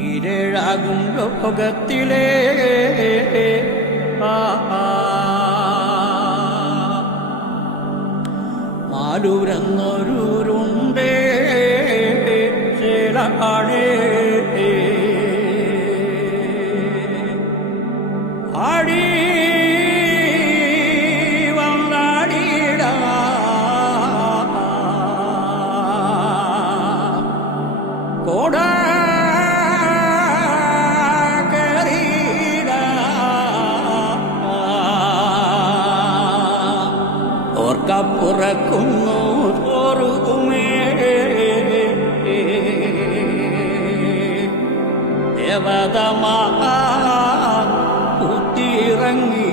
ഈരേഴാകും ലോകത്തിലെ മാലൂരെന്നൊരുരുണ്ടേ ചേലാണേ ആടി വന്നാടിട കോട ഓർക്കപ്പുറക്കുന്നു തോറുമേ ദേവതമാ കുത്തിയിറങ്ങി